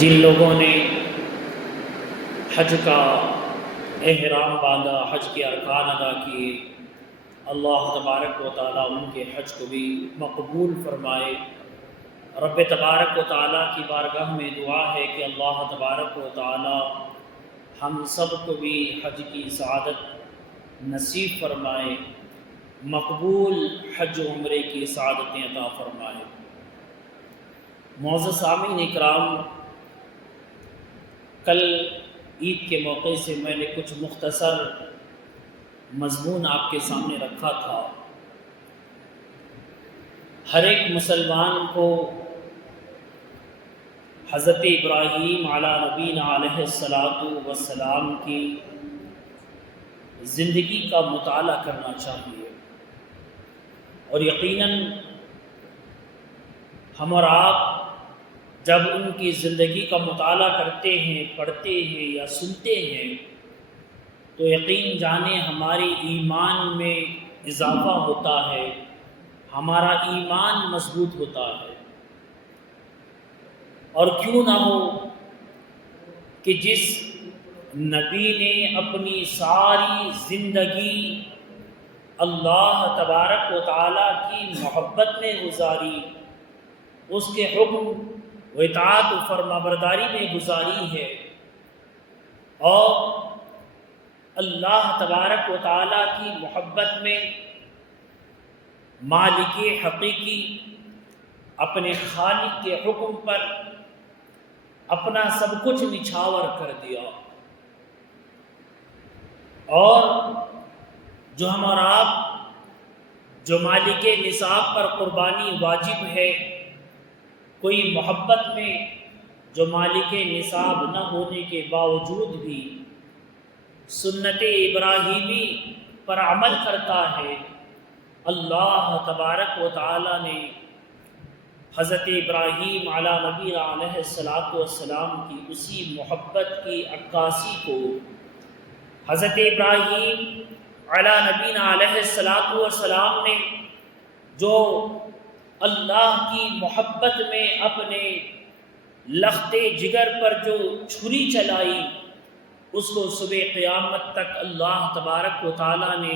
جن لوگوں نے حج کا احرام باندھا، حج کے ارکان ادا کیے، اللہ تبارک و تعالیٰ ان کے حج کو بھی مقبول فرمائے۔ رب تبارک و تعالیٰ کی بارگاہ میں دعا ہے کہ اللہ تبارک و تعالیٰ ہم سب کو بھی حج کی سعادت نصیب فرمائے، مقبول حج و عمرے کی سعادتیں عطا فرمائے۔ معزز سامعین اکرام، کل عید کے موقع سے میں نے کچھ مختصر مضمون آپ کے سامنے رکھا تھا۔ ہر ایک مسلمان کو حضرت ابراہیم علی نبینا علیہ الصلاۃ والسلام کی زندگی کا مطالعہ کرنا چاہیے، اور یقیناً ہم اور آپ جب ان کی زندگی کا مطالعہ کرتے ہیں، پڑھتے ہیں یا سنتے ہیں تو یقین جانیں ہماری ایمان میں اضافہ ہوتا ہے، ہمارا ایمان مضبوط ہوتا ہے۔ اور کیوں نہ ہو کہ جس نبی نے اپنی ساری زندگی اللہ تبارک و تعالیٰ کی محبت میں گزاری، اس کے حکم و اطاعت و فرمانبرداری میں گزاری ہے، اور اللہ تبارک و تعالیٰ کی محبت میں مالک حقیقی اپنے خالق کے حکم پر اپنا سب کچھ نچھاور کر دیا، اور جو ہم اور آپ جو مالک نصاب پر قربانی واجب ہے، کوئی محبت میں جو مالک نصاب نہ ہونے کے باوجود بھی سنت ابراہیمی پر عمل کرتا ہے، اللہ تبارک و تعالی نے حضرت ابراہیم علی نبینا علیہ الصلاۃ والسلام کی اسی محبت کی عکاسی کو حضرت ابراہیم علی نبینا علیہ الصلاۃ والسلام نے جو اللہ کی محبت میں اپنے لخت جگر پر جو چھری چلائی، اس کو صبح قیامت تک اللہ تبارک و تعالیٰ نے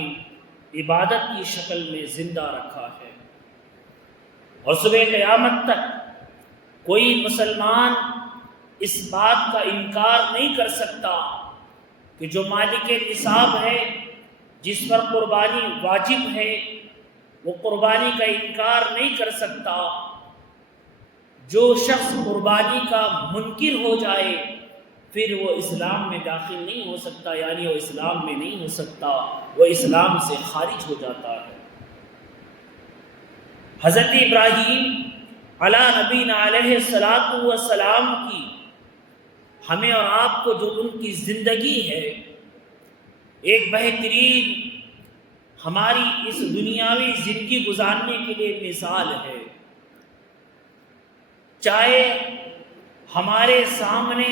عبادت کی شکل میں زندہ رکھا ہے، اور صبح قیامت تک کوئی مسلمان اس بات کا انکار نہیں کر سکتا کہ جو مالک نصاب ہے، جس پر قربانی واجب ہے، وہ قربانی کا انکار نہیں کر سکتا۔ جو شخص قربانی کا منکر ہو جائے پھر وہ اسلام میں داخل نہیں ہو سکتا، یعنی وہ اسلام میں نہیں ہو سکتا، وہ اسلام سے خارج ہو جاتا ہے۔ حضرت ابراہیم علی نبینا علیہ الصلاۃ والسلام کی ہمیں اور آپ کو جو ان کی زندگی ہے، ایک بہترین ہماری اس دنیاوی زندگی گزارنے کے لیے مثال ہے۔ چاہے ہمارے سامنے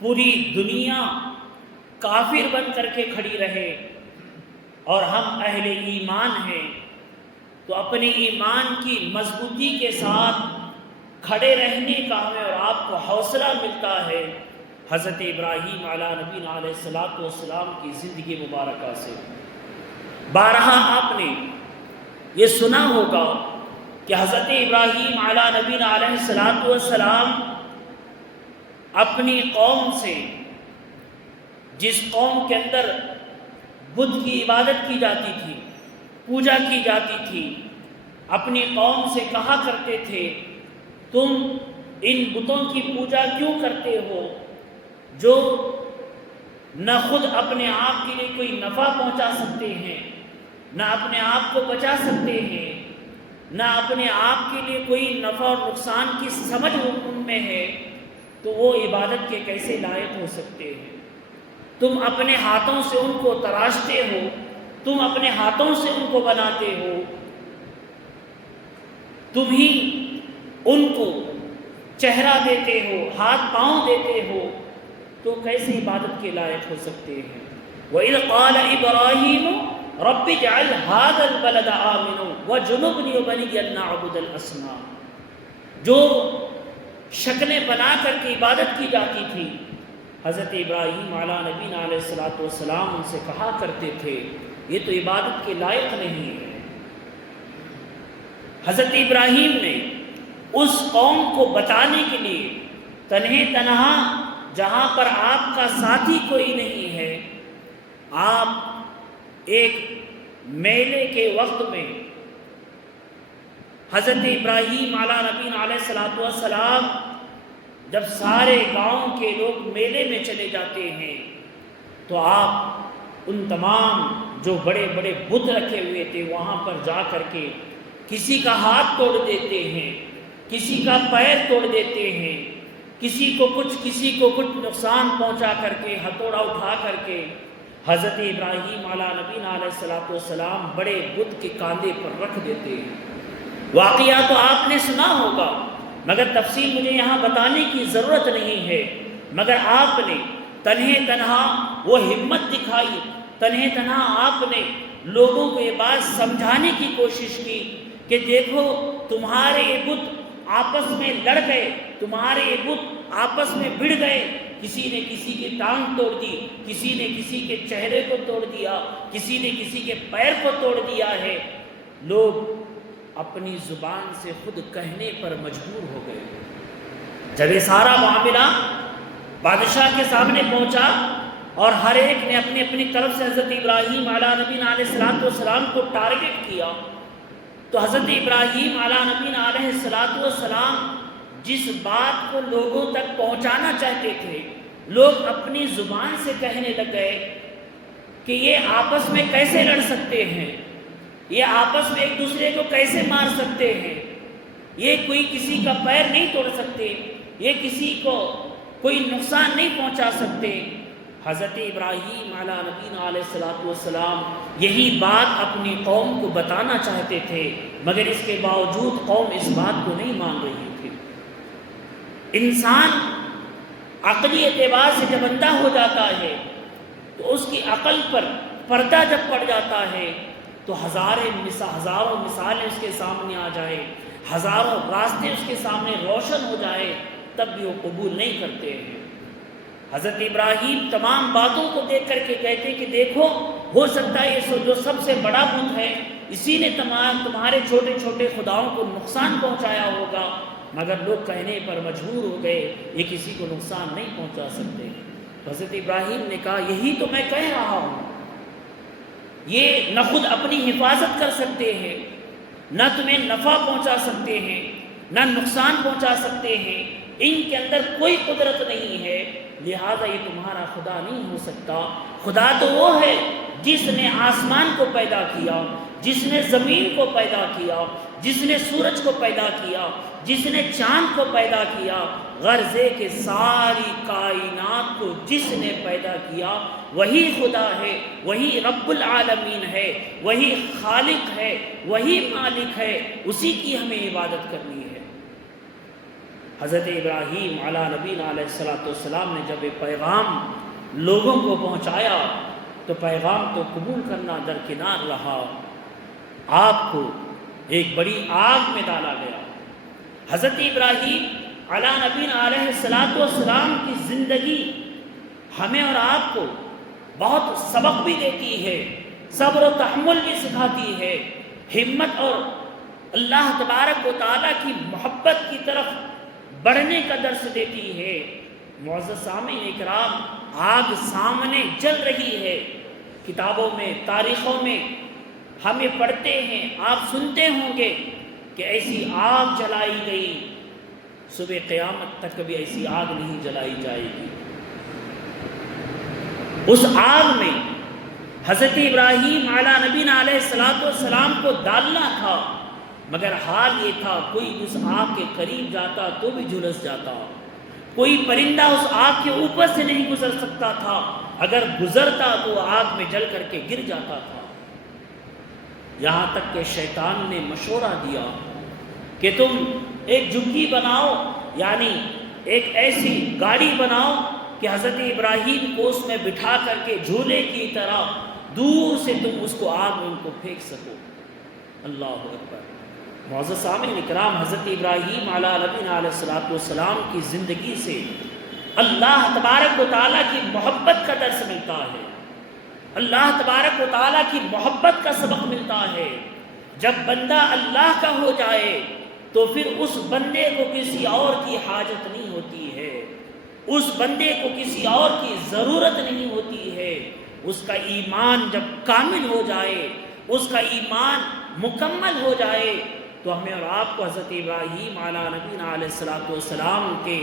پوری دنیا کافر بن کر کے کھڑی رہے اور ہم اہل ایمان ہیں، تو اپنے ایمان کی مضبوطی کے ساتھ کھڑے رہنے کا ہمیں اور آپ کو حوصلہ ملتا ہے حضرت ابراہیم علی نبینا علیہ الصلاۃ والسلام کی زندگی مبارکہ سے۔ بارہا آپ نے یہ سنا ہوگا کہ حضرت ابراہیم علی نبینا علیہ الصلاۃ والسلام اپنی قوم سے، جس قوم کے اندر بت کی عبادت کی جاتی تھی، پوجا کی جاتی تھی، اپنی قوم سے کہا کرتے تھے تم ان بتوں کی پوجا کیوں کرتے ہو جو نہ خود اپنے آپ کے لیے کوئی نفع پہنچا سکتے ہیں، نہ اپنے آپ کو بچا سکتے ہیں، نہ اپنے آپ کے لیے کوئی نفع اور نقصان کی سمجھ ان میں ہے، تو وہ عبادت کے کیسے لائق ہو سکتے ہیں؟ تم اپنے ہاتھوں سے ان کو تراشتے ہو، تم اپنے ہاتھوں سے ان کو بناتے ہو، تم ہی ان کو چہرہ دیتے ہو، ہاتھ پاؤں دیتے ہو، تو کیسے عبادت کے لائق ہو سکتے ہیں؟ وَإِذْ قَالَ إِبْرَاهِيمُ رَبِّ اجْعَلْ هَٰذَا الْبَلَدَ آمِنًا وَاجْنُبْنِي وَبَنِيَّ أَن نَّعْبُدَ الْأَصْنَامَ۔ جو شکلیں بنا کر کے عبادت کی جاتی تھی۔ حضرت ابراہیم علیہ نبینا علیہ الصلوۃ والسلام ان سے کہا کرتے تھے یہ تو عبادت کے لائق نہیں ہے۔ حضرت ابراہیم نے اس قوم کو بتانے کے لیے تنہا جہاں پر آپ کا ساتھی کوئی نہیں ہے، آپ ایک میلے کے وقت میں حضرت ابراہیم علیہ نبینا علیہ الصلوۃ والسلام جب سارے گاؤں کے لوگ میلے میں چلے جاتے ہیں تو آپ ان تمام جو بڑے بڑے بت رکھے ہوئے تھے وہاں پر جا کر کے کسی کا ہاتھ توڑ دیتے ہیں، کسی کا پیر توڑ دیتے ہیں، کسی کو کچھ نقصان پہنچا کر کے ہتھوڑا اٹھا کر کے حضرت ابراہیم علیہ نبینا علیہ الصلوۃ والسلام بڑے بت کے کاندھے پر رکھ دیتے ہیں۔ واقعہ تو آپ نے سنا ہوگا مگر تفصیل مجھے یہاں بتانے کی ضرورت نہیں ہے، مگر آپ نے تنہا وہ ہمت دکھائی، تنہا آپ نے لوگوں کو یہ بات سمجھانے کی کوشش کی کہ دیکھو تمہارے یہ بت آپس میں لڑ گئے، تمہارے یہ بت آپس میں بھڑ گئے، کسی نے کسی کی ٹانگ توڑ دی، کسی نے کسی کے چہرے کو توڑ دیا، کسی نے کسی کے پیر کو توڑ دیا ہے۔ لوگ اپنی زبان سے خود کہنے پر مجبور ہو گئے۔ جب یہ سارا معاملہ بادشاہ کے سامنے پہنچا اور ہر ایک نے اپنی اپنی طرف سے حضرت ابراہیم علیہ نبینا علیہ الصلوۃ والسلام کو ٹارگٹ کیا تو حضرت ابراہیم علیہ نبینا علیہ الصلوۃ والسلام جس بات کو لوگوں تک پہنچانا چاہتے تھے لوگ اپنی زبان سے کہنے لگ گئے کہ یہ آپس میں کیسے لڑ سکتے ہیں، یہ آپس میں ایک دوسرے کو کیسے مار سکتے ہیں، یہ کوئی کسی کا پیر نہیں توڑ سکتے، یہ کسی کو کوئی نقصان نہیں پہنچا سکتے۔ حضرت ابراہیم علیہ نبینا علیہ الصلوۃ والسلام یہی بات اپنی قوم کو بتانا چاہتے تھے مگر اس کے باوجود قوم اس بات کو نہیں مان رہی تھی۔ انسان عقلی اعتبار سے جب اندھا ہو جاتا ہے تو اس کی عقل پر پردہ جب پڑ جاتا ہے تو ہزاروں مثالیں اس کے سامنے آ جائے، ہزاروں راستے اس کے سامنے روشن ہو جائے تب بھی وہ قبول نہیں کرتے ہیں۔ حضرت ابراہیم تمام باتوں کو دیکھ کر کے کہتے کہ دیکھو ہو سکتا ہے یہ جو سب سے بڑا بت ہے اسی نے تمہارے چھوٹے چھوٹے خداؤں کو نقصان پہنچایا ہوگا، مگر لوگ کہنے پر مجبور ہو گئے یہ کسی کو نقصان نہیں پہنچا سکتے۔ حضرت ابراہیم نے کہا یہی تو میں کہہ رہا ہوں، یہ نہ خود اپنی حفاظت کر سکتے ہیں، نہ تمہیں نفع پہنچا سکتے ہیں، نہ نقصان پہنچا سکتے ہیں، ان کے اندر کوئی قدرت نہیں ہے، لہذا یہ تمہارا خدا نہیں ہو سکتا۔ خدا تو وہ ہے جس نے آسمان کو پیدا کیا، جس نے زمین کو پیدا کیا، جس نے سورج کو پیدا کیا، جس نے چاند کو پیدا کیا، غرض ہے کہ ساری کائنات کو جس نے پیدا کیا وہی خدا ہے، وہی رب العالمین ہے، وہی خالق ہے، وہی مالک ہے، اسی کی ہمیں عبادت کرنی ہے۔ حضرت ابراہیم علیہ نبینا علیہ الصلوۃ والسلام نے جب یہ پیغام لوگوں کو پہنچایا تو پیغام تو قبول کرنا درکنار رہا، آپ کو ایک بڑی آگ میں ڈالا گیا۔ حضرت ابراہیم علیہ نبینا علیہ الصلوۃ والسلام کی زندگی ہمیں اور آپ کو بہت سبق بھی دیتی ہے، صبر و تحمل بھی سکھاتی ہے، ہمت اور اللہ تبارک و تعالیٰ کی محبت کی طرف بڑھنے کا درس دیتی ہے۔ معزز سامعین اکرام، آگ سامنے جل رہی ہے، کتابوں میں تاریخوں میں ہم یہ پڑھتے ہیں، آپ سنتے ہوں گے کہ ایسی آگ جلائی گئی، صبح قیامت تک کبھی ایسی آگ نہیں جلائی جائے گی۔ اس آگ میں حضرت ابراہیم علیہ نبینا علیہ الصلوۃ والسلام کو ڈالنا تھا، مگر حال یہ تھا کوئی اس آگ کے قریب جاتا تو بھی جھلس جاتا، کوئی پرندہ اس آگ کے اوپر سے نہیں گزر سکتا تھا، اگر گزرتا تو آگ میں جل کر کے گر جاتا تھا۔ یہاں تک کہ شیطان نے مشورہ دیا کہ تم ایک جھگی بناؤ، یعنی ایک ایسی گاڑی بناؤ کہ حضرت ابراہیم کو اس میں بٹھا کر کے جھولے کی طرح دور سے تم اس کو آگ میں ان کو پھینک سکو۔ اللہ اکبر! معزز سامعین اکرام، حضرت ابراہیم علیہ نبینا علیہ الصلوۃ والسلام کی زندگی سے اللہ تبارک و تعالیٰ کی محبت کا درس ملتا ہے، اللہ تبارک و تعالیٰ کی محبت کا سبق ملتا ہے۔ جب بندہ اللہ کا ہو جائے تو پھر اس بندے کو کسی اور کی حاجت نہیں ہوتی ہے، اس بندے کو کسی اور کی ضرورت نہیں ہوتی ہے۔ اس کا ایمان جب کامل ہو جائے، اس کا ایمان مکمل ہو جائے تو ہمیں اور آپ کو حضرت ابراہیم علیہ نبینا علیہ الصلوۃ والسلام کے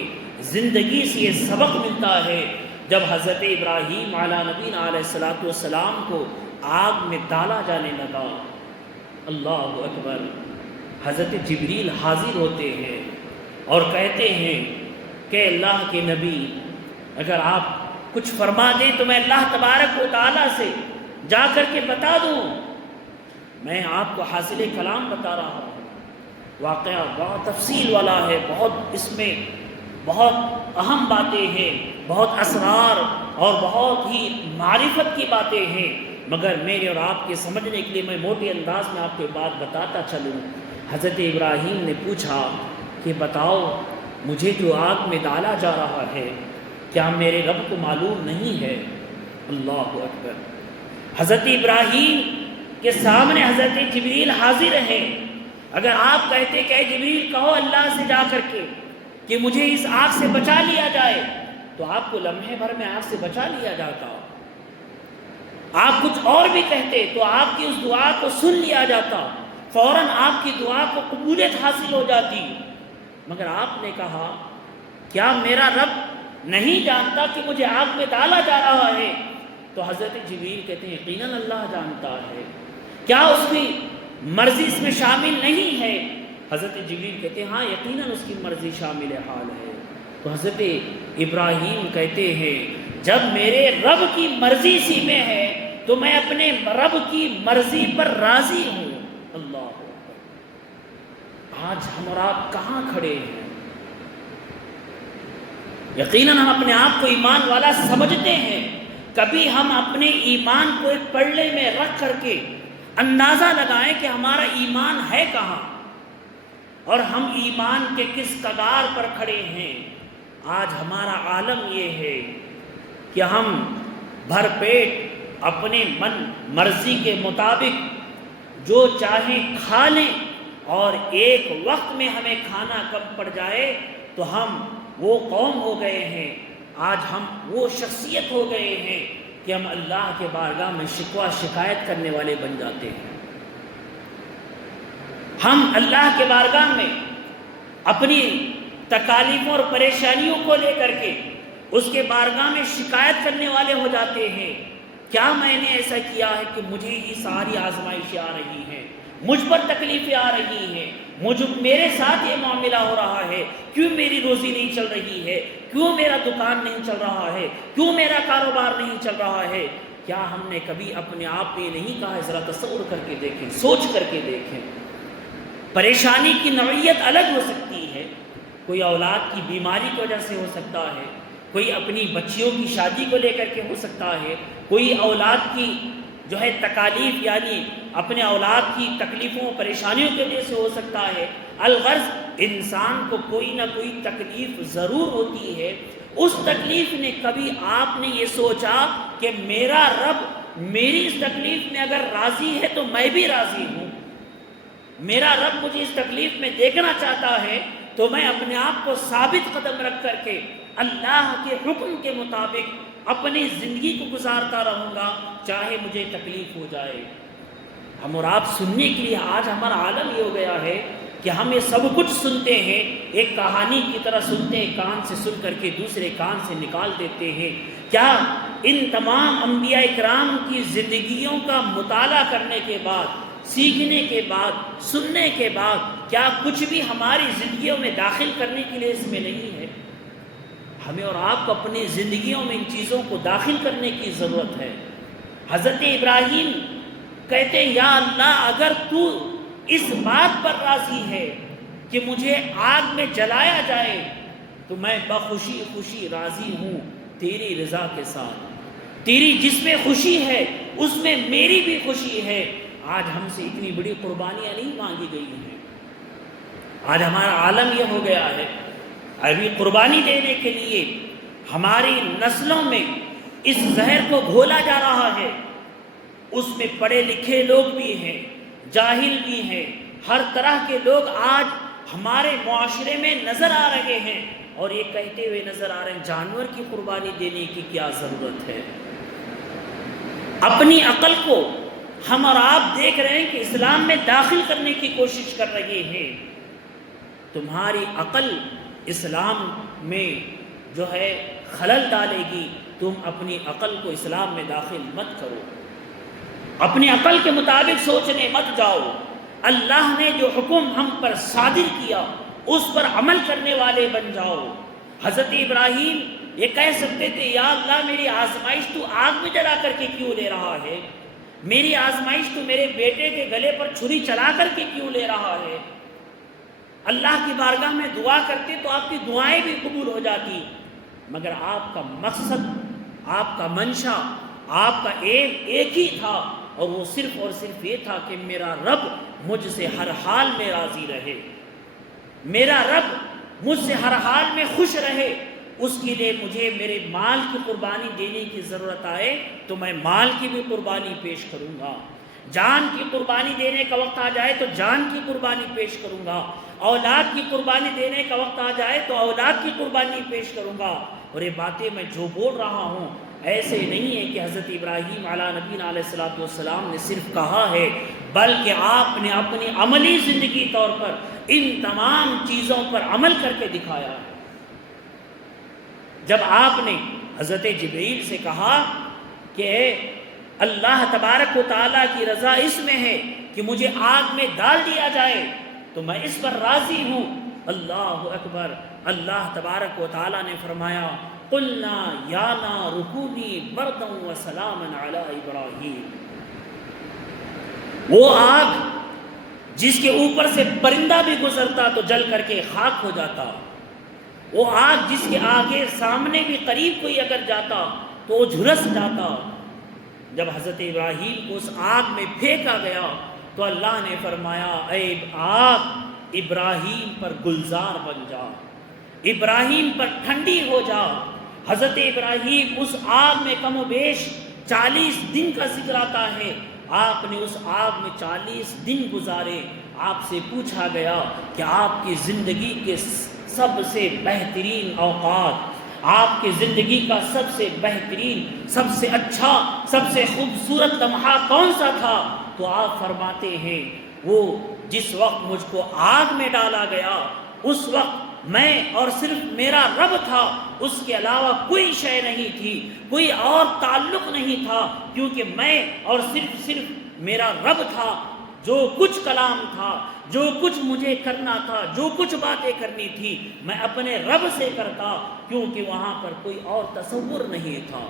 زندگی سے یہ سبق ملتا ہے۔ جب حضرت ابراہیم علیہ نبینا علیہ الصلوۃ والسلام کو آگ میں ڈالا جانے لگا، اللہ اکبر، حضرت جبریل حاضر ہوتے ہیں اور کہتے ہیں کہ اللہ کے نبی، اگر آپ کچھ فرما دیں تو میں اللہ تبارک و تعالیٰ سے جا کر کے بتا دوں۔ میں آپ کو حاصل کلام بتا رہا ہوں، واقعہ بہت تفصیل والا ہے، بہت اس میں بہت اہم باتیں ہیں، بہت اسرار اور بہت ہی معرفت کی باتیں ہیں، مگر میرے اور آپ کے سمجھنے کے لیے میں موٹے انداز میں آپ کو بات بتاتا چلوں۔ حضرت ابراہیم نے پوچھا کہ بتاؤ، مجھے جو آگ میں ڈالا جا رہا ہے کیا میرے رب کو معلوم نہیں ہے؟ اللہ اکبر۔ حضرت ابراہیم کے سامنے حضرت جبریل حاضر ہیں۔ اگر آپ کہتے کہ اے جبریل کہو اللہ سے جا کر کے کہ مجھے اس آگ سے بچا لیا جائے، تو آپ کو لمحے بھر میں آگ سے بچا لیا جاتا۔ آپ کچھ اور بھی کہتے تو آپ کی اس دعا کو سن لیا جاتا، فوراً آپ کی دعا کو قبولیت حاصل ہو جاتی، مگر آپ نے کہا کیا میرا رب نہیں جانتا کہ مجھے آگ میں ڈالا جا رہا ہے؟ تو حضرت جبریل کہتے ہیں یقیناً اللہ جانتا ہے، کیا اس کی مرضی اس میں شامل نہیں ہے؟ حضرت جبریل کہتے ہیں ہاں یقیناً اس کی مرضی شامل حال ہے۔ تو حضرت ابراہیم کہتے ہیں جب میرے رب کی مرضی اسی میں ہے تو میں اپنے رب کی مرضی پر راضی ہوں۔ اللہ آج ہم اور آپ کہاں کھڑے ہیں؟ یقیناً ہم اپنے آپ کو ایمان والا سمجھتے ہیں، کبھی ہم اپنے ایمان کو ایک پلڑے میں رکھ کر کے اندازہ لگائیں کہ ہمارا ایمان ہے کہاں اور ہم ایمان کے کس کگار پر کھڑے ہیں۔ آج ہمارا عالم یہ ہے کہ ہم بھر پیٹ اپنے من مرضی کے مطابق جو چاہیں کھا لیں، اور ایک وقت میں ہمیں کھانا کم پڑ جائے تو ہم وہ قوم ہو گئے ہیں، آج ہم وہ شخصیت ہو گئے ہیں کہ ہم اللہ کے بارگاہ میں شکوہ شکایت کرنے والے بن جاتے ہیں۔ ہم اللہ کے بارگاہ میں اپنی تکالیفوں اور پریشانیوں کو لے کر کے اس کے بارگاہ میں شکایت کرنے والے ہو جاتے ہیں، کیا میں نے ایسا کیا ہے کہ مجھے یہ ساری آزمائشیں آ رہی ہیں، مجھ پر تکلیفیں آ رہی ہیں، میرے ساتھ یہ معاملہ ہو رہا ہے، کیوں میری روزی نہیں چل رہی ہے، کیوں میرا دکان نہیں چل رہا ہے، کیوں میرا کاروبار نہیں چل رہا ہے؟ کیا ہم نے کبھی اپنے آپ کو یہ نہیں کہا ذرا تصور کر کے دیکھیں، سوچ کر کے دیکھیں؟ پریشانی کی نوعیت الگ ہو سکتی ہے، کوئی اولاد کی بیماری کی وجہ سے ہو سکتا ہے، کوئی اپنی بچیوں کی شادی کو لے کر کے ہو سکتا ہے، کوئی اولاد کی جو ہے تکالیف یعنی اپنے اولاد کی تکلیفوں پریشانیوں کی وجہ سے ہو سکتا ہے۔ الغرض انسان کو کوئی نہ کوئی تکلیف ضرور ہوتی ہے۔ اس تکلیف نے کبھی آپ نے یہ سوچا کہ میرا رب میری اس تکلیف میں اگر راضی ہے تو میں بھی راضی ہوں، میرا رب مجھے اس تکلیف میں دیکھنا چاہتا ہے تو میں اپنے آپ کو ثابت قدم رکھ کر کے اللہ کے حکم کے مطابق اپنی زندگی کو گزارتا رہوں گا، چاہے مجھے تکلیف ہو جائے۔ ہم اور آپ سننے کے لیے آج ہمارا عالم یہ ہو گیا ہے کہ ہم یہ سب کچھ سنتے ہیں، ایک کہانی کی طرح سنتے ہیں، کان سے سن کر کے دوسرے کان سے نکال دیتے ہیں۔ کیا ان تمام انبیاء اکرام کی زندگیوں کا مطالعہ کرنے کے بعد، سیکھنے کے بعد، سننے کے بعد کیا کچھ بھی ہماری زندگیوں میں داخل کرنے کے لیے اس میں نہیں ہے؟ ہمیں اور آپ کو اپنی زندگیوں میں ان چیزوں کو داخل کرنے کی ضرورت ہے۔ حضرت ابراہیم کہتے ہیں یا اللہ اگر تو اس بات پر راضی ہے کہ مجھے آگ میں جلایا جائے تو میں بخوشی خوشی راضی ہوں تیری رضا کے ساتھ، تیری جس میں خوشی ہے اس میں میری بھی خوشی ہے۔ آج ہم سے اتنی بڑی قربانیاں نہیں مانگی گئی ہیں، آج ہمارا عالم یہ ہو گیا ہے، ابھی قربانی دینے کے لیے ہماری نسلوں میں اس زہر کو گھولا جا رہا ہے۔ اس میں پڑھے لکھے لوگ بھی ہیں، جاہل بھی ہیں، ہر طرح کے لوگ آج ہمارے معاشرے میں نظر آ رہے ہیں، اور یہ کہتے ہوئے نظر آ رہے ہیں جانور کی قربانی دینے کی کیا ضرورت ہے۔ اپنی عقل کو ہم اور آپ دیکھ رہے ہیں کہ اسلام میں داخل کرنے کی کوشش کر رہے ہیں۔ تمہاری عقل اسلام میں جو ہے خلل ڈالے گی، تم اپنی عقل کو اسلام میں داخل مت کرو، اپنی عقل کے مطابق سوچنے مت جاؤ۔ اللہ نے جو حکم ہم پر صادر کیا اس پر عمل کرنے والے بن جاؤ۔ حضرت ابراہیم یہ کہہ سکتے تھے، یا اللہ میری آزمائش تو آگ میں جلا کر کے کیوں لے رہا ہے؟ میری آزمائش تو میرے بیٹے کے گلے پر چھری چلا کر کے کیوں لے رہا ہے؟ اللہ کی بارگاہ میں دعا کرتے تو آپ کی دعائیں بھی قبول ہو جاتی، مگر آپ کا مقصد، آپ کا منشا، آپ کا ایم ایک ہی تھا، اور وہ صرف اور صرف یہ تھا کہ میرا رب مجھ سے ہر حال میں راضی رہے، میرا رب مجھ سے ہر حال میں خوش رہے۔ اس کے لیے مجھے میرے مال کی قربانی دینے کی ضرورت آئے تو میں مال کی بھی قربانی پیش کروں گا، جان کی قربانی دینے کا وقت آ جائے تو جان کی قربانی پیش کروں گا، اولاد کی قربانی دینے کا وقت آ جائے تو اولاد کی قربانی پیش کروں گا۔ اور یہ باتیں میں جو بول رہا ہوں ایسے نہیں ہے کہ حضرت ابراہیم علیہ نبینا علیہ الصلوۃ والسلام نے صرف کہا ہے، بلکہ آپ نے اپنی عملی زندگی طور پر ان تمام چیزوں پر عمل کر کے دکھایا ہے۔ جب آپ نے حضرت جبریل سے کہا کہ اللہ تبارک و تعالیٰ کی رضا اس میں ہے کہ مجھے آگ میں ڈال دیا جائے تو میں اس پر راضی ہوں، اللہ اکبر، اللہ تبارک و تعالیٰ نے فرمایا قلنا یا نار کونی بردا وسلاما علی ابراہیم۔ وہ آگ جس کے اوپر سے پرندہ بھی گزرتا تو جل کر کے خاک ہو جاتا، وہ آگ جس کے آگے سامنے بھی قریب کوئی اگر جاتا تو وہ جھلس جاتا۔ جب حضرت ابراہیم کو اس آگ میں پھینکا گیا تو اللہ نے فرمایا اے آگ ابراہیم پر گلزار بن جا، ابراہیم پر ٹھنڈی ہو جا۔ حضرت ابراہیم اس آگ میں کم و بیش 40 دن کا ذکر آتا ہے، آپ نے اس آگ میں 40 دن گزارے۔ آپ سے پوچھا گیا کہ آپ کی زندگی کے سب سے بہترین اوقات، آپ کی زندگی کا سب سے بہترین، سب سے اچھا، سب سے خوبصورت لمحہ کون سا تھا؟ تو آپ فرماتے ہیں وہ جس وقت مجھ کو آگ میں ڈالا گیا اس وقت میں اور صرف میرا رب تھا، اس کے علاوہ کوئی شے نہیں تھی، کوئی اور تعلق نہیں تھا، کیونکہ میں اور صرف میرا رب تھا۔ جو کچھ کلام تھا، جو کچھ مجھے کرنا تھا، جو کچھ باتیں کرنی تھی میں اپنے رب سے کرتا، کیونکہ وہاں پر کوئی اور تصور نہیں تھا۔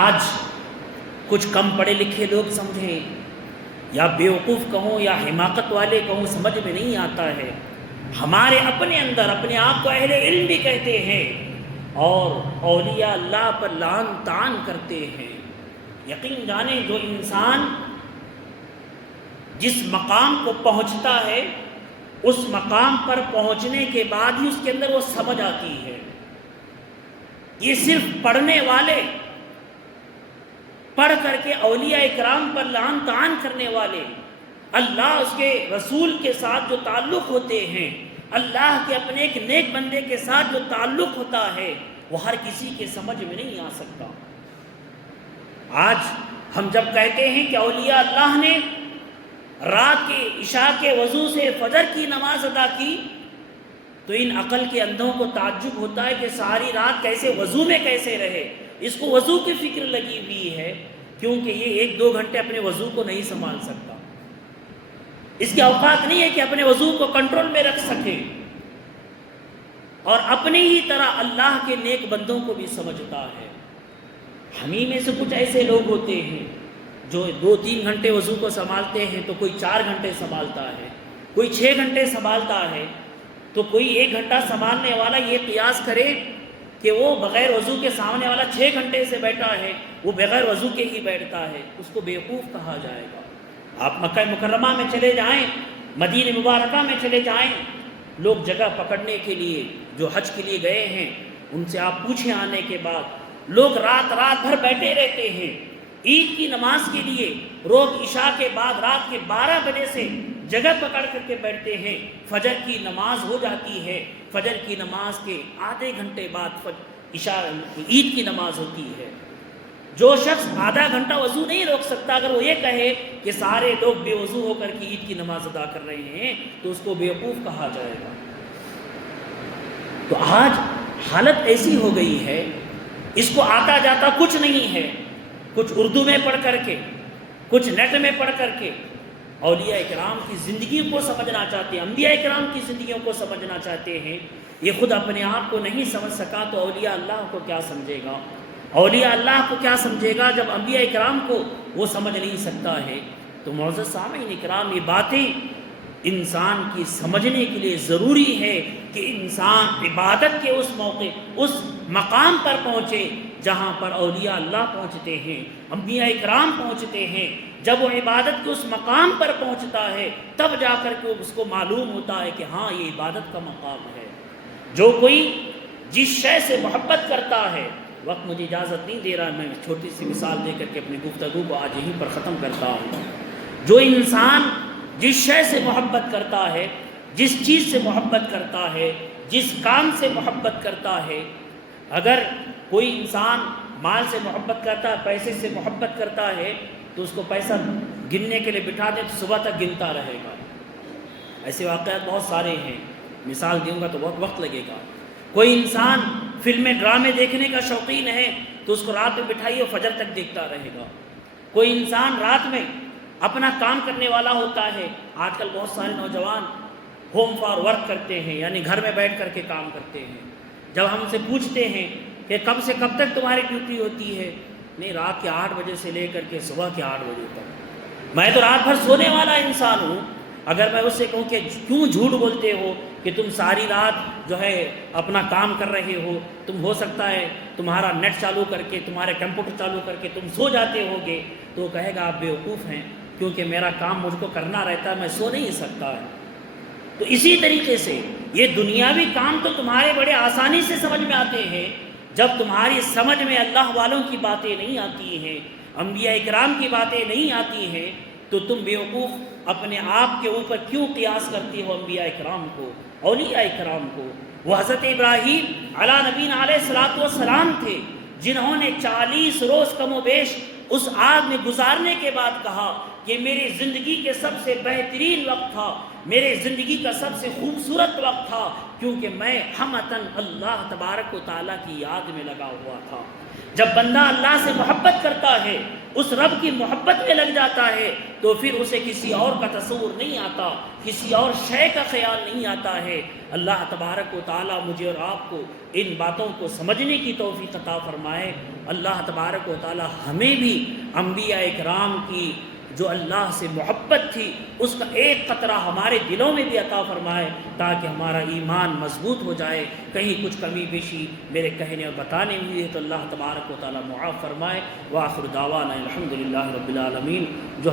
آج کچھ کم پڑھے لکھے لوگ سمجھیں یا بیوقوف کہوں یا حماقت والے کہوں، سمجھ میں نہیں آتا ہے، ہمارے اپنے اندر اپنے آپ کو اہل علم بھی کہتے ہیں اور اولیاء اللہ پر لعن طعن کرتے ہیں۔ یقین جانیں جو انسان جس مقام کو پہنچتا ہے اس مقام پر پہنچنے کے بعد ہی اس کے اندر وہ سمجھ آتی ہے۔ یہ صرف پڑھنے والے، پڑھ کر کے اولیاء اکرام پر لعن طعن کرنے والے، اللہ اس کے رسول کے ساتھ جو تعلق ہوتے ہیں، اللہ کے اپنے ایک نیک بندے کے ساتھ جو تعلق ہوتا ہے، وہ ہر کسی کے سمجھ میں نہیں آ سکتا۔ آج ہم جب کہتے ہیں کہ اولیاء اللہ نے رات کے عشاء کے وضو سے فجر کی نماز ادا کی تو ان عقل کے اندھوں کو تعجب ہوتا ہے کہ ساری رات کیسے وضو میں کیسے رہے۔ اس کو وضو کی فکر لگی ہوئی ہے، کیونکہ یہ 1-2 گھنٹے اپنے وضو کو نہیں سنبھال سکتا، اس کی اوقات نہیں ہے کہ اپنے وضو کو کنٹرول میں رکھ سکے، اور اپنے ہی طرح اللہ کے نیک بندوں کو بھی سمجھتا ہے۔ ہمیں میں سے کچھ ایسے لوگ ہوتے ہیں جو 2-3 گھنٹے وضو کو سنبھالتے ہیں تو کوئی 4 گھنٹے سنبھالتا ہے، کوئی 6 گھنٹے سنبھالتا ہے، تو کوئی 1 گھنٹہ سنبھالنے والا یہ قیاس کرے کہ وہ بغیر وضو کے سامنے والا 6 گھنٹے سے بیٹھا ہے، وہ بغیر وضو کے ہی بیٹھتا ہے، اس کو بیوقوف کہا جائے گا۔ آپ مکہ مکرمہ میں چلے جائیں مدینہ مبارکہ میں چلے جائیں، لوگ جگہ پکڑنے کے لیے جو حج کے لیے گئے ہیں ان سے آپ پوچھیں، آنے کے بعد لوگ رات بھر بیٹھے رہتے ہیں عید کی نماز کے لیے، روز عشاء کے بعد رات کے 12 بجے سے جگہ پکڑ کر کے بیٹھتے ہیں، فجر کی نماز ہو جاتی ہے، فجر کی نماز کے آدھے گھنٹے بعد عشاء عید کی نماز ہوتی ہے۔ جو شخص آدھا گھنٹہ وضو نہیں روک سکتا، اگر وہ یہ کہے کہ سارے لوگ بے وضو ہو کر کے عید کی نماز ادا کر رہے ہیں تو اس کو بیوقوف کہا جائے گا۔ تو آج حالت ایسی ہو گئی ہے، اس کو آتا جاتا کچھ نہیں ہے، کچھ اردو میں پڑھ کر کے، کچھ نیٹ میں پڑھ کر کے اولیاء کرام کی زندگی کو سمجھنا چاہتے ہیں، انبیاء کرام کی زندگیوں کو سمجھنا چاہتے ہیں۔ یہ خود اپنے آپ کو نہیں سمجھ سکا تو اولیاء اللہ کو کیا سمجھے گا؟ اولیاء اللہ کو کیا سمجھے گا جب انبیاء کرام کو وہ سمجھ نہیں سکتا ہے؟ تو معزز سامعین کرام، یہ باتیں انسان کی سمجھنے کے لیے ضروری ہے کہ انسان عبادت کے اس موقع، اس مقام پر پہنچے جہاں پر اولیاء اللہ پہنچتے ہیں، انبیاء کرام پہنچتے ہیں۔ جب وہ عبادت کے اس مقام پر پہنچتا ہے تب جا کر کے اس کو معلوم ہوتا ہے کہ ہاں یہ عبادت کا مقام ہے۔ جو کوئی جس شے سے محبت کرتا ہے، وقت مجھے اجازت نہیں دے رہا، میں چھوٹی سی مثال دے کر کے اپنی گفتگو کو آج یہیں پر ختم کرتا ہوں۔ جو انسان جس شے سے محبت کرتا ہے، جس چیز سے محبت کرتا ہے، جس کام سے محبت کرتا ہے، اگر کوئی انسان مال سے محبت کرتا ہے، پیسے سے محبت کرتا ہے تو اس کو پیسہ گننے کے لیے بٹھا دیں تو صبح تک گنتا رہے گا۔ ایسے واقعات بہت سارے ہیں، مثال دوں گا تو بہت وقت لگے گا۔ کوئی انسان فلمیں ڈرامے دیکھنے کا شوقین ہے تو اس کو رات میں بٹھائیے فجر تک دیکھتا رہے گا۔ کوئی انسان رات میں اپنا کام کرنے والا ہوتا ہے، آج کل بہت سارے نوجوان ہوم فار ورک کرتے ہیں، یعنی گھر میں بیٹھ کر کے کام کرتے ہیں۔ جب ہم سے پوچھتے ہیں کہ کب سے کب تک تمہاری ڈیوٹی ہوتی ہے، نہیں رات کے 8 بجے سے لے کر کے صبح کے 8 بجے تک، میں تو رات بھر سونے والا انسان ہوں۔ اگر میں اس سے کہوں کہ کیوں جھوٹ بولتے ہو کہ تم ساری رات جو ہے اپنا کام کر رہے ہو، تم ہو سکتا ہے تمہارا نیٹ چالو کر کے، تمہارے کمپیوٹر چالو کر کے تم سو جاتے ہوگے، تو وہ کہے گا آپ بیوقوف ہیں، کیونکہ میرا کام مجھ کو کرنا رہتا ہے، میں سو نہیں سکتا ہے۔ تو اسی طریقے سے یہ دنیاوی کام تو تمہارے بڑے آسانی سے سمجھ میں آتے ہیں، جب تمہاری سمجھ میں اللہ والوں کی باتیں نہیں آتی ہیں، انبیاء اکرام کی باتیں نہیں آتی ہیں، تو تم بیوقوف اپنے آپ کے اوپر کیوں قیاس کرتے ہو انبیاء اکرام کو، اولیاء اکرام کو؟ وہ حضرت ابراہیم علیٰ نبینا علیہ الصلوۃ والسلام تھے جنہوں نے 40 روز کم و بیش اس آگ میں گزارنے کے بعد کہا کہ میری زندگی کے سب سے بہترین وقت تھا، میرے زندگی کا سب سے خوبصورت وقت تھا، کیونکہ میں ہمتاً اللہ تبارک و تعالیٰ کی یاد میں لگا ہوا تھا۔ جب بندہ اللہ سے محبت کرتا ہے، اس رب کی محبت میں لگ جاتا ہے، تو پھر اسے کسی اور کا تصور نہیں آتا، کسی اور شے کا خیال نہیں آتا ہے۔ اللہ تبارک و تعالیٰ مجھے اور آپ کو ان باتوں کو سمجھنے کی توفیق عطا فرمائے۔ اللہ تبارک و تعالیٰ ہمیں بھی انبیاء اکرام کی جو اللہ سے محبت تھی اس کا ایک قطرہ ہمارے دلوں میں بھی عطا فرمائے، تاکہ ہمارا ایمان مضبوط ہو جائے۔ کہیں کچھ کمی بیشی میرے کہنے اور بتانے میں ہے تو اللہ تبارک و تعالیٰ معاف فرمائے۔ وآخر دعوانا الحمدللہ رب العالمین۔ جو